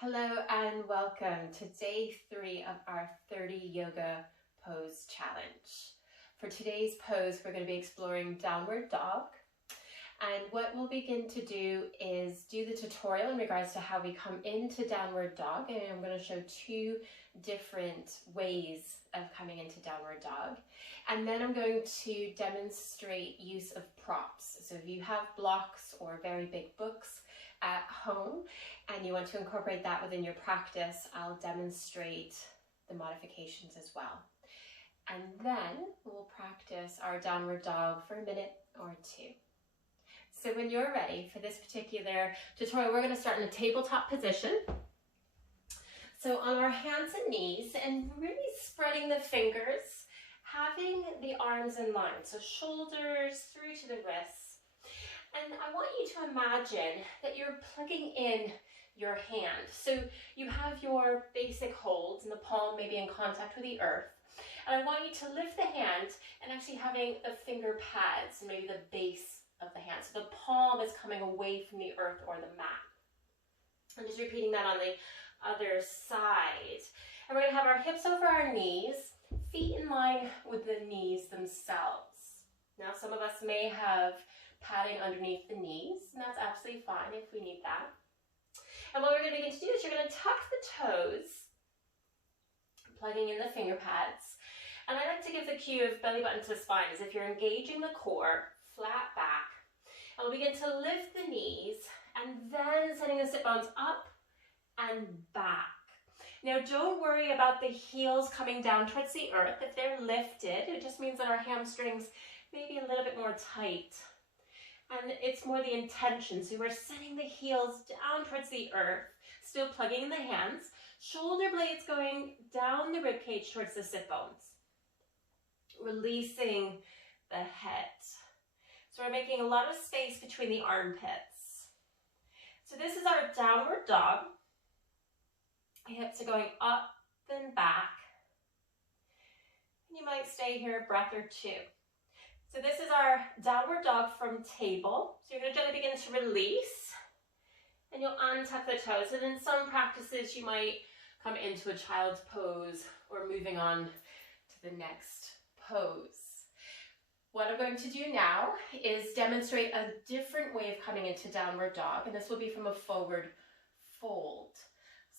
Hello and welcome to day 3 of our 30 yoga pose challenge. For today's pose, we're going to be exploring downward dog. And what we'll begin to do is do the tutorial in regards to how we come into downward dog. And I'm going to show 2 different ways of coming into downward dog. And then I'm going to demonstrate use of props. So if you have blocks or very big books at home and you want to incorporate that within your practice, I'll demonstrate the modifications as well. And then we'll practice our downward dog for a minute or 2. So when you're ready for this particular tutorial, we're going to start in a tabletop position. So on our hands and knees, and really spreading the fingers, having the arms in line, so shoulders through to the wrists. And I want you to imagine that you're plugging in your hand. So you have your basic holds and the palm maybe in contact with the earth. And I want you to lift the hand and actually having the finger pads, maybe the base of the hand. So the palm is coming away from the earth or the mat. I'm just repeating that on the other side. And we're going to have our hips over our knees, feet in line with the knees themselves. Now some of us may have padding underneath the knees, and that's absolutely fine if we need that. And what we're going to begin to do is you're going to tuck the toes, plugging in the finger pads. And I like to give the cue of belly button to the spine as if you're engaging the core, flat back. And we'll begin to lift the knees and then setting the sit bones up and back. Now don't worry about the heels coming down towards the earth. If they're lifted, it just means that our hamstrings may be a little bit more tight. And it's more the intention. So we're setting the heels down towards the earth, still plugging in the hands, shoulder blades going down the rib cage towards the sit bones, releasing the head. So we're making a lot of space between the armpits. So this is our downward dog. Hips are going up and back. And you might stay here a breath or 2. So this is our downward dog from table. So you're going to gently begin to release and you'll untuck the toes. And in some practices, you might come into a child's pose or moving on to the next pose. What I'm going to do now is demonstrate a different way of coming into downward dog, and this will be from a forward fold.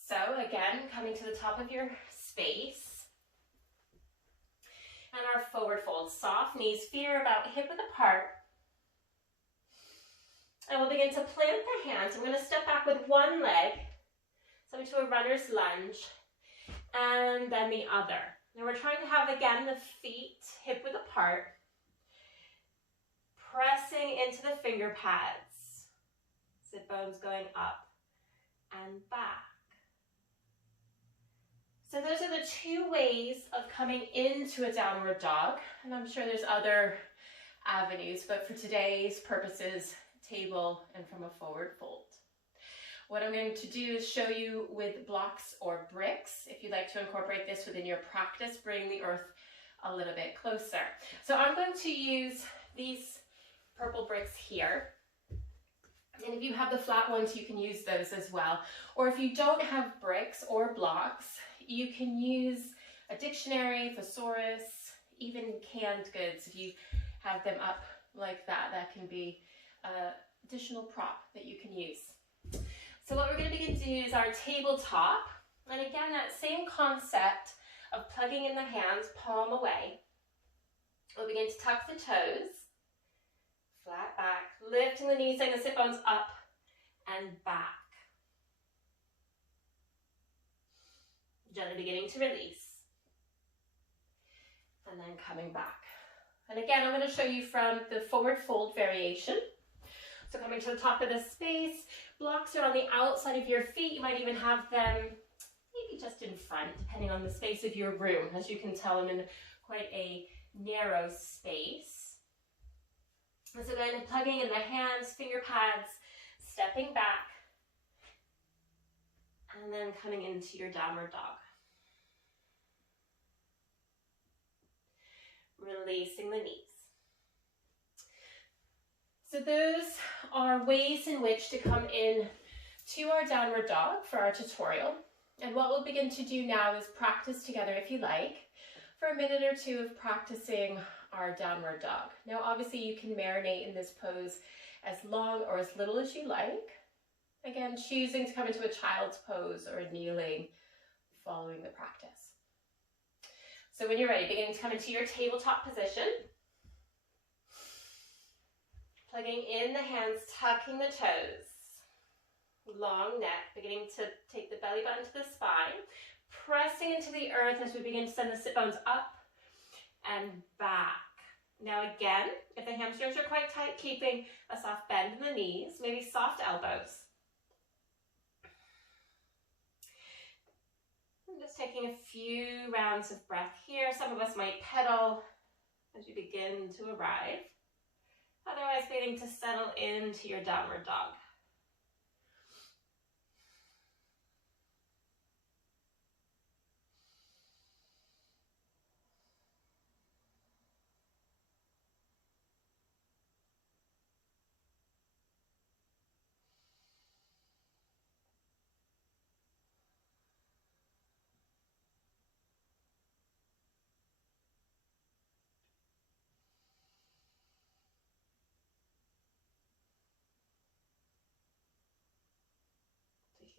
So again, coming to the top of your space. And our forward fold, soft knees, feet are about hip width apart. And we'll begin to plant the hands. I'm going to step back with one leg, so into a runner's lunge, and then the other. Now we're trying to have, again, the feet hip width apart, pressing into the finger pads, sit bones going up and back. So those are the 2 ways of coming into a downward dog, and I'm sure there's other avenues, but for today's purposes, table and from a forward fold. What I'm going to do is show you with blocks or bricks. If you'd like to incorporate this within your practice, bring the earth a little bit closer. So I'm going to use these purple bricks here. And if you have the flat ones, you can use those as well. Or if you don't have bricks or blocks, you can use a dictionary, thesaurus, even canned goods. If you have them up like that, that can be an additional prop that you can use. So what we're going to begin to do is our tabletop. And again, that same concept of plugging in the hands, palm away. We'll begin to tuck the toes, flat back, lifting the knees, and the sit bones up and back. Gently beginning to release. And then coming back. And again, I'm going to show you from the forward fold variation. So coming to the top of the space, blocks are on the outside of your feet. You might even have them maybe just in front, depending on the space of your room. As you can tell, I'm in quite a narrow space. And so then plugging in the hands, finger pads, stepping back, and then coming into your downward dog. Releasing the knees. So those are ways in which to come in to our downward dog for our tutorial. And what we'll begin to do now is practice together, if you like, for a minute or two of practicing our downward dog. Now, obviously you can marinate in this pose as long or as little as you like. Again, choosing to come into a child's pose or kneeling following the practice. So when you're ready, beginning to come into your tabletop position. Plugging in the hands, tucking the toes. Long neck, beginning to take the belly button to the spine. Pressing into the earth as we begin to send the sit bones up and back. Now again, if the hamstrings are quite tight, keeping a soft bend in the knees, maybe soft elbows. I'm just taking a few rounds of breath here. Some of us might pedal as you begin to arrive. Otherwise, beginning to settle into your downward dog.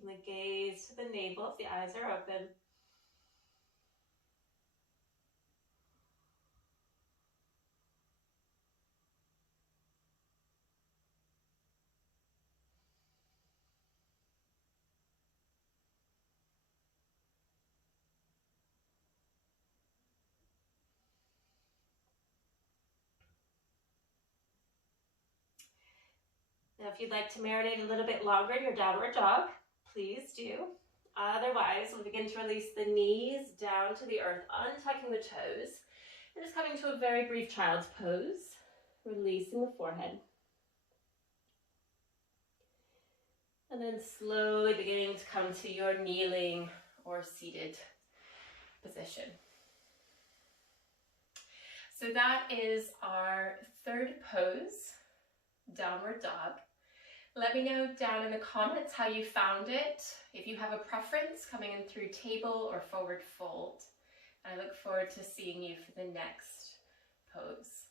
Taking the gaze to the navel if the eyes are open. Now, if you'd like to marinate a little bit longer in your downward dog, please do. Otherwise, we'll begin to release the knees down to the earth, untucking the toes, and just coming to a very brief child's pose, releasing the forehead. And then slowly beginning to come to your kneeling or seated position. So that is our third pose, downward dog. Let me know down in the comments how you found it, if you have a preference coming in through table or forward fold. I look forward to seeing you for the next pose.